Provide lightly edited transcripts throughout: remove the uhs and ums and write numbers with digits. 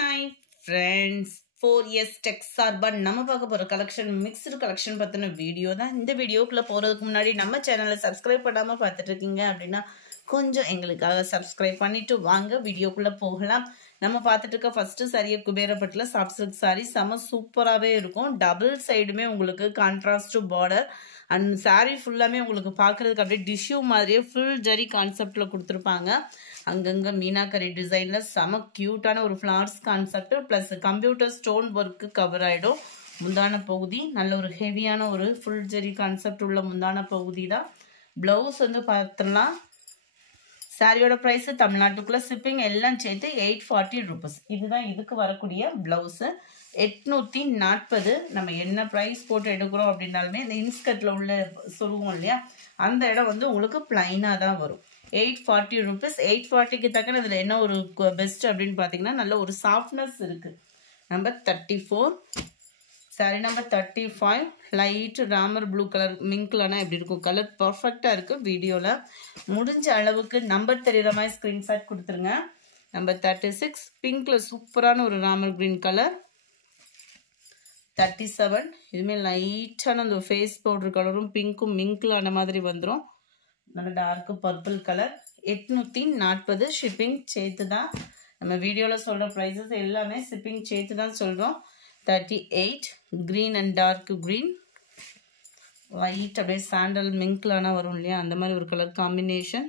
Hi friends, 4S Tech சார்பா நம்ம பார்க்க போற கலெக்ஷன் மிக்ஸ்டு கலெக்ஷன் பத்தின வீடியோ தான். இந்த வீடியோக்குள்ள போறதுக்கு முன்னாடி நம்ம சேனலை சப்ஸ்கிரைப் பண்ணாம பார்த்துட்டு இருக்கீங்க அப்படின்னா கொஞ்சம் எங்களுக்காக சப்ஸ்கிரைப் பண்ணிட்டு வாங்க வீடியோக்குள்ள போகலாம். நம்ம பார்த்துட்டு இருக்க ஃபர்ஸ்ட் சாரியை குபேரப்பட்டுல சாஃப்ட் சில்க் சாரி செம சூப்பராகவே இருக்கும். டபுள் சைடுமே உங்களுக்கு கான்ட்ராஸ்ட் பார்டர் அண்ட் சாரி ஃபுல்லாமே உங்களுக்கு பார்க்கறதுக்கு அப்படியே டிஷ்யூ மாதிரியே ஃபுல் ஜரி கான்செப்ட்ல கொடுத்துருப்பாங்க. அங்கங்க மீனாக்கரி டிசைன்ல செம கியூட்டான ஒரு flowers concept plus computer stone work cover ஆயிடும். முந்தான பகுதி நல்ல ஒரு ஹெவியான ஒரு ஃபுல் ஜெரி கான்செப்ட் உள்ள முந்தான பகுதி தான். பிளவுஸ் வந்து பார்த்துடலாம். சாரியோட ப்ரைஸ் தமிழ்நாட்டுக்குள்ள ஷிப்பிங் எல்லாம் சேர்த்து 840 rupees. இதுதான் இதுக்கு வரக்கூடிய பிளவுஸ். 840. நம்ம என்ன ப்ரைஸ் போட்டு எடுக்கிறோம் அப்படின்னாலுமே இந்த இன்ஸ்கர்ட்ல உள்ள சொல்லுவோம் இல்லையா, அந்த இடம் வந்து உங்களுக்கு பிளைனா தான் வரும். 840 rupees. 840க்கு தக்கன இதில் என்ன ஒரு பெஸ்ட் அப்படின்னு பார்த்தீங்கன்னா நல்ல ஒரு சாஃப்ட்னஸ் இருக்கு. Number 34 sorry number 35 light Ramar blue colour மிங்க்லனா எப்படி இருக்கும் கலர் பர்ஃபெக்டாக இருக்கு. வீடியோவில் முடிஞ்ச அளவுக்கு நம்பர் தெரியுற மாதிரி ஸ்க்ரீன்ஷாட் கொடுத்துருங்க. நம்பர் 36 பிங்க்ல சூப்பரான ஒரு ராமர் கிரீன் கலர். 37 இதுவுமே லைட்டான அந்த ஃபேஸ் பவுடர் கலரும் பிங்க்கும் மிங்க்லான மாதிரி வந்துடும். நல்ல டார்க் பர்பிள் கலர். 840 ஷிப்பிங் சேர்த்து தான். நம்ம வீடியோவில் சொல்கிற ப்ரைஸஸ் எல்லாமே ஷிப்பிங் சேர்த்து தான் சொல்கிறோம். 38 green and dark green light அப்படியே சாண்டல் மிங்க்லான வரும் இல்லையா, அந்த மாதிரி ஒரு கலர் காம்பினேஷன்.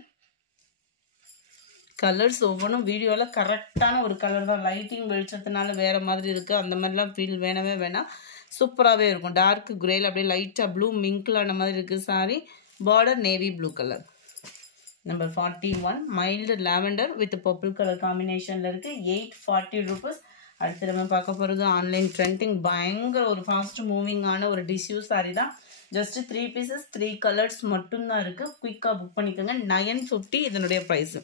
கலர்ஸ் ஒவ்வொன்றும் வீடியோவில் கரெக்டான ஒரு கலர் தான். லைட்டிங் வெளிச்சத்தினால வேறு மாதிரி இருக்குது, அந்த மாதிரிலாம் ஃபீல் வேணவே வேணாம். சூப்பராகவே இருக்கும். டார்க் கிரேல அப்படியே லைட்டாக ப்ளூ மிங்க்லான மாதிரி இருக்குது sorry. Border navy blue colour. Number 41 mild lavender with purple colour காம்பினேஷனில் இருக்குது. 840 rupees. அடுத்து நம்ம பார்க்க போகிறது ஆன்லைன் ட்ரெண்டிங் பயங்கர ஒரு ஃபாஸ்ட் மூவிங்கான ஒரு டிஷ்யூ சாரி தான். ஜஸ்ட் 3 pieces 3 கலர்ஸ் மட்டும்தான் இருக்குது. குயிக்காக புக் பண்ணிக்கோங்க. 950 இதனுடைய ப்ரைஸ்.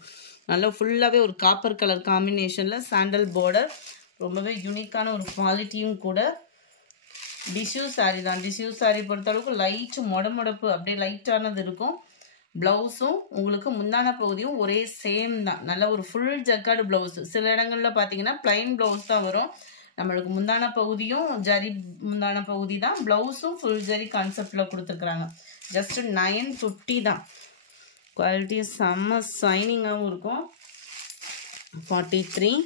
நல்லா ஃபுல்லாகவே ஒரு காப்பர் கலர் காம்பினேஷனில் சாண்டல் பார்டர். ரொம்பவே யூனிக்கான ஒரு குவாலிட்டியும் கூட. டிஷ்யூ சாரி தான். டிஷ்யூ சாரி பொறுத்தளவுக்கு லைட் மொடமொடப்பு அப்படியே லைட்டானது இருக்கும். ப்ளவுஸும் உங்களுக்கு முந்தான பகுதியும் ஒரே சேம் தான். நல்ல ஒரு ஃபுல் ஜக்கார்டு ப்ளவுஸ். சில இடங்களில் பார்த்தீங்கன்னா பிளைன் ப்ளவுஸ் தான் வரும். நம்மளுக்கு முந்தான பகுதியும் ஜரி முந்தான பகுதி தான். ப்ளவுஸும் ஃபுல் ஜரி கான்செப்டில் கொடுத்துருக்குறாங்க. ஜஸ்ட் 950 தான். குவாலிட்டி செம்ம ஷைனிங்காகவும் இருக்கும். 43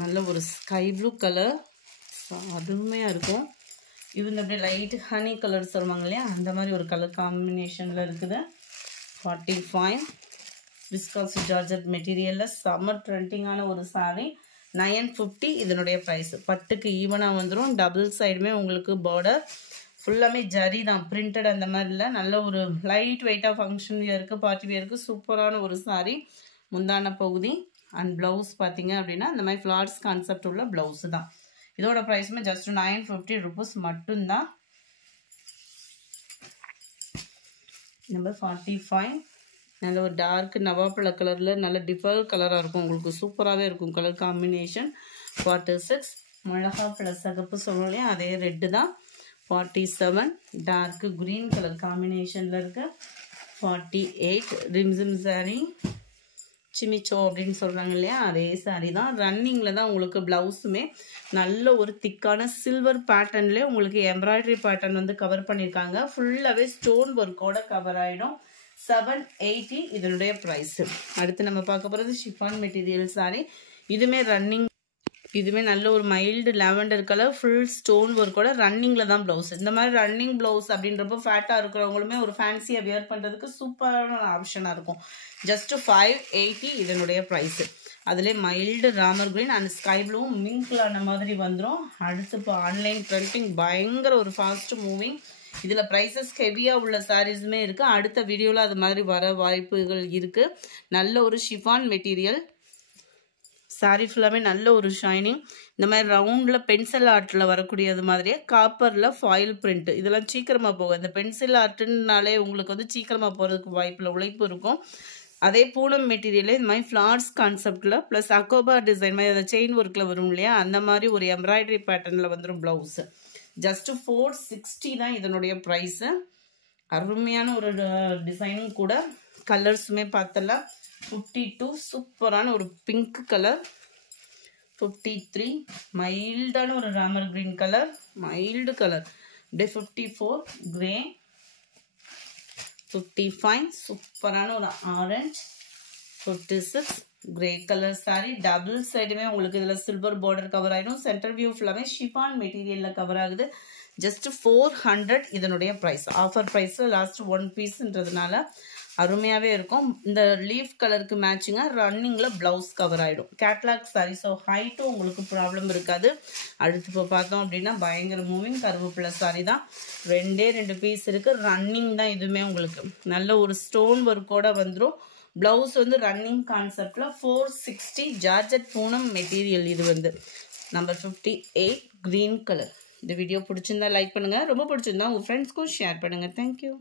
நல்ல ஒரு ஸ்கை ப்ளூ கலர் அதுவுமையாக இருக்கும். இது வந்து அப்படியே லைட் ஹனி கலர் சொல்லுவாங்க இல்லையா, அந்த மாதிரி ஒரு கலர் காம்பினேஷனில் இருக்குது. 45 விஸ்காஸ் ஜார்ஜட் மெட்டீரியலில் சம்மர் ட்ரெண்டிங்கான ஒரு சாரி. 950 இதனுடைய ப்ரைஸ். பட்டுக்கு ஈவனாக வந்துடும். டபுள் சைடுமே உங்களுக்கு பார்டர் ஃபுல்லாமே ஜரி தான், பிரிண்டட் அந்த மாதிரி இல்லை. நல்ல ஒரு லைட் வெயிட்டாக ஃபங்க்ஷன் வியருக்கு பார்ட்டி வியருக்கு சூப்பரான ஒரு சாரி. முந்தான பகுதி அண்ட் ப்ளவுஸ் பார்த்தீங்க அப்படின்னா இந்த மாதிரி ஃப்ளார்ஸ் கான்செப்ட் உள்ள ப்ளவுஸு தான். இதோட ப்ரைஸுமே ஜஸ்ட் 950 rupees மட்டும்தான். நம்பர் 45 நல்ல ஒரு டார்க் நவாப்பழ கலரில் நல்ல டிஃபர் கலராக இருக்கும். உங்களுக்கு சூப்பராகவே இருக்கும் கலர் காம்பினேஷன். 46 மிளகா ப்ளஸ் சகப்பு சொல்லணும் இல்லையா, அதே ரெட்டு தான். 47 டார்க் க்ரீன் கலர் காம்பினேஷனில் இருக்குது. 48 ரிம்ஸிம் சாரி சிமிச்சோ அப்படின்னு சொல்கிறாங்க இல்லையா, அதே சாரி தான். ரன்னிங்கில் தான் உங்களுக்கு ப்ளவுஸுமே நல்ல ஒரு திக்கான சில்வர் பேட்டர்ன்லேயே உங்களுக்கு எம்ப்ராய்டரி பேட்டர்ன் வந்து கவர் பண்ணியிருக்காங்க. ஃபுல்லாகவே ஸ்டோன் ஒர்க்கோட கவர் ஆகிடும். 780 இதனுடைய ப்ரைஸு. அடுத்து நம்ம பார்க்க போகிறது ஷிஃபான் மெட்டீரியல் சாரி. இதுவுமே ரன்னிங். இதுவுமே நல்ல ஒரு mild lavender colour full stone ஒர்க்கோட ரன்னிங்கில் தான் ப்ளவுஸ். இந்த மாதிரி ரன்னிங் ப்ளவுஸ் அப்படின்றப்போ ஃபேட்டாக இருக்கிறவங்களுமே ஒரு ஃபேன்சியாக வியர் பண்ணுறதுக்கு சூப்பரான ஆப்ஷனாக இருக்கும். ஜஸ்ட் 580 இதனுடைய ப்ரைஸு. அதிலே mild Ramar green and sky ப்ளூவும் மிங்க்லான மாதிரி வந்துடும். அடுத்து இப்போ ஆன்லைன் ட்ரெண்டிங் பயங்கர ஒரு ஃபாஸ்ட் மூவிங். இதில் ப்ரைஸஸ் ஹெவியாக உள்ள சாரீஸுமே இருக்குது. அடுத்த வீடியோவில் அது மாதிரி வர வாய்ப்புகள் இருக்குது. நல்ல ஒரு ஷிஃபான் மெட்டீரியல் சாரி ஃபுல்லாகவே நல்ல ஒரு ஷைனிங். இந்த மாதிரி ரவுண்டில் பென்சில் ஆர்ட்டில் வரக்கூடியது மாதிரியே காப்பரில் ஃபாயில் பிரிண்ட். இதெல்லாம் சீக்கிரமாக போகும். இந்த பென்சில் ஆர்ட்டுனாலே உங்களுக்கு வந்து சீக்கிரமாக போகிறதுக்கு வாய்ப்பில் உழைப்பு இருக்கும். அதே பூனம் மெட்டீரியலே இந்த மாதிரி ஃப்ளார்ஸ் கான்செப்டில் ப்ளஸ் அக்கோபா டிசைன் மாதிரி அந்த செயின் ஒர்க்கில் வரும் இல்லையா, அந்த மாதிரி ஒரு எம்ப்ராய்டரி பேட்டர்னில் வந்துடும் ப்ளவுஸு. ஜஸ்ட் 460 தான் இதனுடைய ப்ரைஸு. அருமையான ஒரு டிசைனும் கூட. கலர்ஸுமே பார்த்தலாம். 52 சூப்பரான ஒரு பிங்க் கலர். 53 மைல்டான ஒரு Ramar green colour, mild colour. டே 54 கிரே, 55 சூப்பரான ஒரு orange, 56 grey colour sari. Double சைடுமே உங்களுக்கு இதில் சில்வர் பார்டர் கவர் ஆகிடும். சென்டர் வியூ ஃபுல்லாமே ஷிஃபான் மெட்டீரியலில் கவர் ஆகுது. ஜஸ்ட் 400 இதனுடைய ப்ரைஸ். ஆஃபர் ப்ரைஸில் லாஸ்ட் 1 பீஸ்ன்றதுனால அருமையாகவே இருக்கும். இந்த லீஃப் கலருக்கு மேட்சிங்காக ரன்னிங்கில் ப்ளவுஸ் கவர் ஆகிடும். கேட்லாக் சாரி. ஸோ ஹைட்டும் உங்களுக்கு ப்ராப்ளம் இருக்காது. அடுத்து இப்போ பார்த்தோம் அப்படின்னா பயங்கர மூவிங் கருவேப்பிலை சாரி தான். 2 பீஸ் இருக்குது. ரன்னிங் தான் இதுவுமே உங்களுக்கு. நல்ல ஒரு ஸ்டோன் ஒர்க்கோடு வந்துடும். ப்ளவுஸ் வந்து ரன்னிங் கான்செப்டில் 460 ஜார்ஜெட் பூனம் மெட்டீரியல். இது வந்து நம்பர் 58 க்ரீன் கலர். இந்த வீடியோ பிடிச்சிருந்தா லைக் பண்ணுங்கள். ரொம்ப பிடிச்சிருந்தா உங்கள் ஃப்ரெண்ட்ஸ்க்கும் ஷேர் பண்ணுங்கள். தேங்க்யூ.